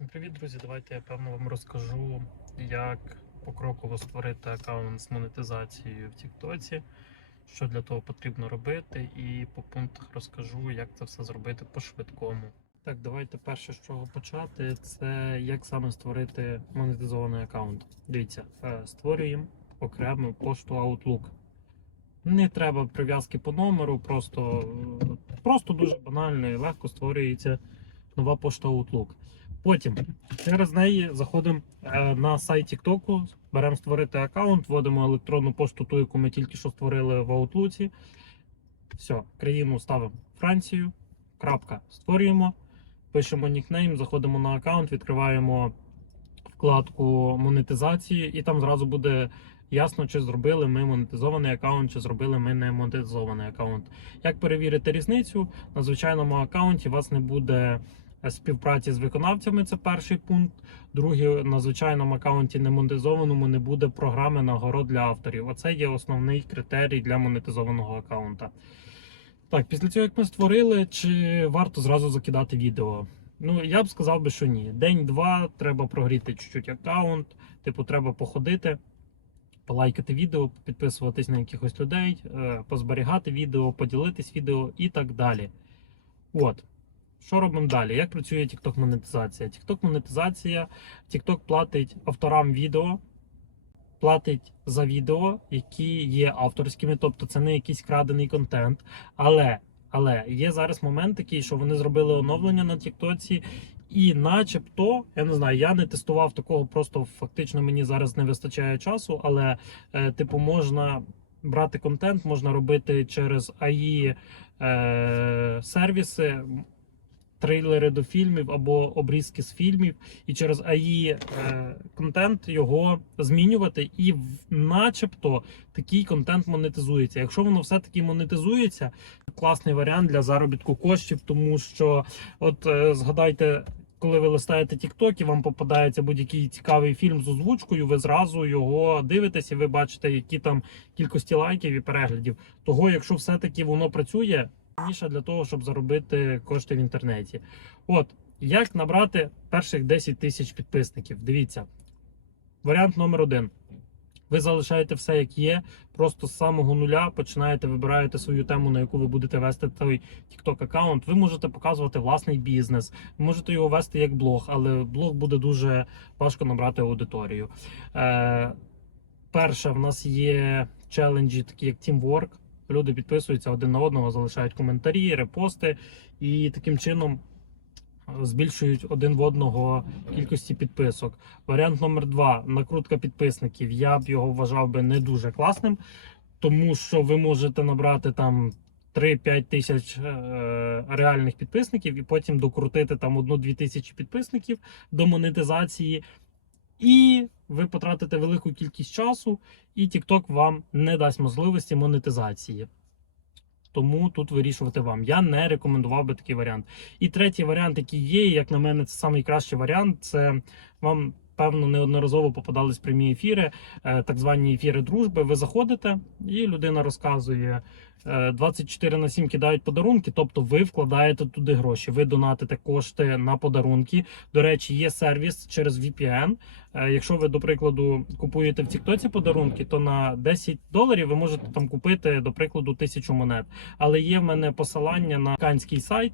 Всім привіт, друзі! Давайте я певно вам розкажу, як покроково створити аккаунт з монетизацією в Тіктоці, що для того потрібно робити, і по пунктах розкажу, як це все зробити по-швидкому. Так, давайте перше, з чого почати, це як саме створити монетизований аккаунт. Дивіться, е, створюємо окрему пошту Outlook. Не треба прив'язки по номеру, просто, просто дуже банально і легко створюється нова пошта Outlook. Потім через неї заходимо е, на сайт TikTok, беремо створити аккаунт, вводимо електронну пошту, ту, яку ми тільки що створили в Outlook. Все, країну ставимо Францію. Крапка. Створюємо, пишемо нікнейм, заходимо на аккаунт, відкриваємо вкладку монетизації, і там зразу буде ясно, чи зробили ми монетизований аккаунт, чи зробили ми не монетизований аккаунт. Як перевірити різницю? На звичайному аккаунті вас не буде співпраці з виконавцями. Це перший пункт. Другий, на звичайному аккаунті не монетизованому не буде програми нагород для авторів. Оце є основний критерій для монетизованого аккаунта. Так, після цього, як ми створили, чи варто зразу закидати відео? Ну, я б сказав би, що ні. День-два треба прогріти чуть-чуть аккаунт, типу, треба походити, полайкати відео, підписуватись на якихось людей, е, позберігати відео, поділитись відео і так далі. От. Що робимо далі? Як працює TikTok монетизація? TikTok монетизація, TikTok платить авторам відео, платить за відео, які є авторськими, тобто це не якийсь крадений контент. Але, але є зараз момент такий, що вони зробили оновлення на Тіктоці, і начебто, я не знаю, я не тестував такого, просто фактично мені зараз не вистачає часу, але е, типу можна. Брати контент можна робити через АІ е, сервіси, трейлери до фільмів або обрізки з фільмів, і через АІ е, контент його змінювати, і начебто такий контент монетизується. Якщо воно все-таки монетизується, класний варіант для заробітку коштів, тому що, от е, згадайте. Коли ви листаєте TikTok і вам попадається будь-який цікавий фільм з озвучкою, ви зразу його дивитесь і ви бачите, які там кількості лайків і переглядів. Того, якщо все-таки воно працює, ніша для того, щоб заробити кошти в інтернеті. От як набрати перших 10 тисяч підписників? Дивіться. Варіант номер один. Ви залишаєте все як є, просто з самого нуля починаєте вибираєте свою тему, на яку ви будете вести той TikTok аккаунт. Ви можете показувати власний бізнес, можете його вести як блог, але блог буде дуже важко набрати аудиторію. Е, перше, в нас є челенджі, такі як Teamwork. Люди підписуються один на одного, залишають коментарі, репости і таким чином е, збільшують один в одного кількості підписок. Варіант номер два накрутка підписників. Я б його вважав би не дуже класним, тому що ви можете набрати там 3-5 тисяч е, реальних підписників і потім докрутити там одну-дві тисячі підписників до монетизації. І ви потратите велику кількість часу, і TikTok вам не дасть можливості монетизації. Тому тут вирішувати вам. Я не рекомендував би такий варіант. І третій варіант, який є, як на мене, це найкращий варіант. Це вам певно неодноразово попадались прямі ефіри, е, так звані ефіри дружби. Ви заходите, і людина розказує. е, 24 на 7 кидають подарунки, тобто ви вкладаєте туди гроші, ви донатите кошти на подарунки. До речі, є сервіс через VPN. Е, Якщо ви, до прикладу, купуєте в Тіктоці подарунки, то на 10 доларів ви можете там купити, до прикладу, тисячу монет. Але є в мене посилання на канський сайт.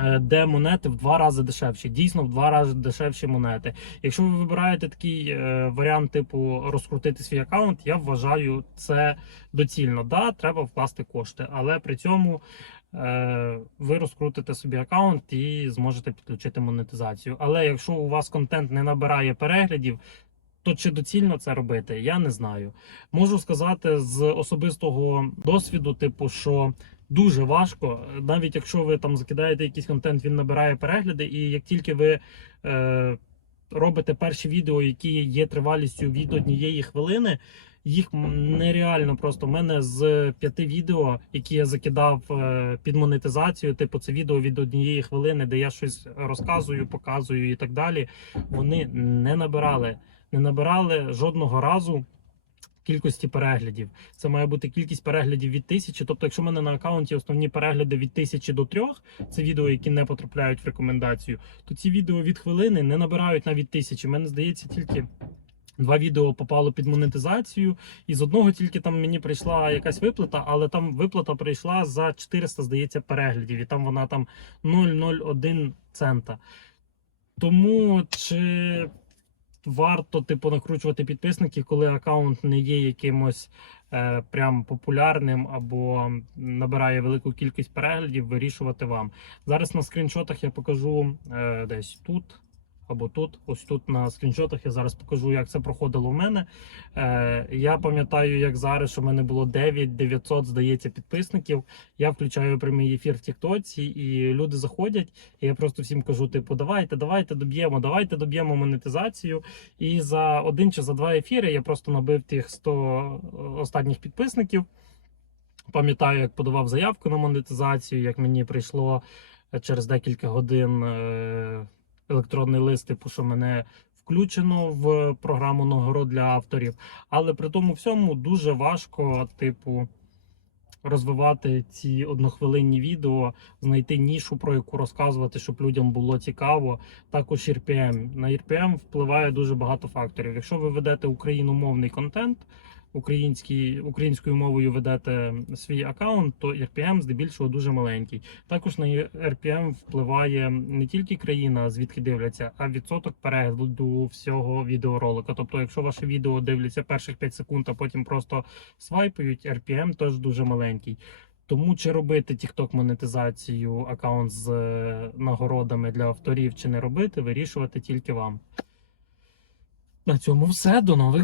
Е, Де монети в два рази дешевші, дійсно в два рази дешевші монети. Якщо ви вибираєте такий е, варіант, типу розкрутити свій аккаунт, я вважаю це доцільно. Да, треба вкласти кошти, але при цьому е, ви розкрутите собі аккаунт і зможете підключити монетизацію. Але якщо у вас контент не набирає переглядів, то чи доцільно це робити, я не знаю. Можу сказати з особистого досвіду, типу, що дуже важко, навіть якщо ви там закидаєте якийсь контент, він набирає перегляди, і як тільки ви е, робите перші відео, які є тривалістю від однієї хвилини. Їх нереально просто. У мене з п'яти відео, які я закидав е, під монетизацію, типу це відео від однієї хвилини, де я щось розказую, показую і так далі. Вони не набирали, не набирали жодного разу кількості переглядів. Це має бути кількість переглядів від тисячі. Тобто, якщо в мене на аккаунті основні перегляди від тисячі до трьох, це відео, які не потрапляють в рекомендацію, то ці відео від хвилини не набирають навіть тисячі. Мене здається, тільки. Два відео попало під монетизацію, і з одного тільки там мені прийшла якась виплата, але там виплата прийшла за 400, здається, переглядів, і там вона там 0,01 цента. Тому чи варто типу накручувати підписників, коли аккаунт не є якимось е, прям популярним або набирає велику кількість переглядів, вирішувати вам. Зараз на скріншотах я покажу е, десь тут. Або тут, ось тут на скріншотах я зараз покажу, як це проходило в мене. Е, я пам'ятаю, як зараз, що в мене було 9 900, здається, підписників. Я включаю прямий ефір в Тіктоці, і люди заходять. І я просто всім кажу: типу, давайте, давайте доб'ємо, давайте доб'ємо монетизацію. І за один чи за два ефіри я просто набив тих 100 останніх підписників. Пам'ятаю, як подавав заявку на монетизацію, як мені прийшло е, через декілька годин е, електронний лист, типу, що мене включено в програму нагород для авторів. Але при тому всьому дуже важко, типу, розвивати ці однохвилинні відео, знайти нішу, про яку розказувати, щоб людям було цікаво. Також RPM. На RPM впливає дуже багато факторів. Якщо ви ведете україномовний контент, українською мовою ведете свій аккаунт, то RPM здебільшого дуже маленький. Також на RPM впливає не тільки країна, звідки дивляться, а відсоток перегляду всього відеоролика. Тобто, якщо ваше відео дивляться перших 5 секунд, а потім просто свайпають, RPM теж дуже маленький. Тому чи робити TikTok монетизацію аккаунт з е, нагородами для авторів, чи не робити, вирішувати тільки вам. На цьому все. До нових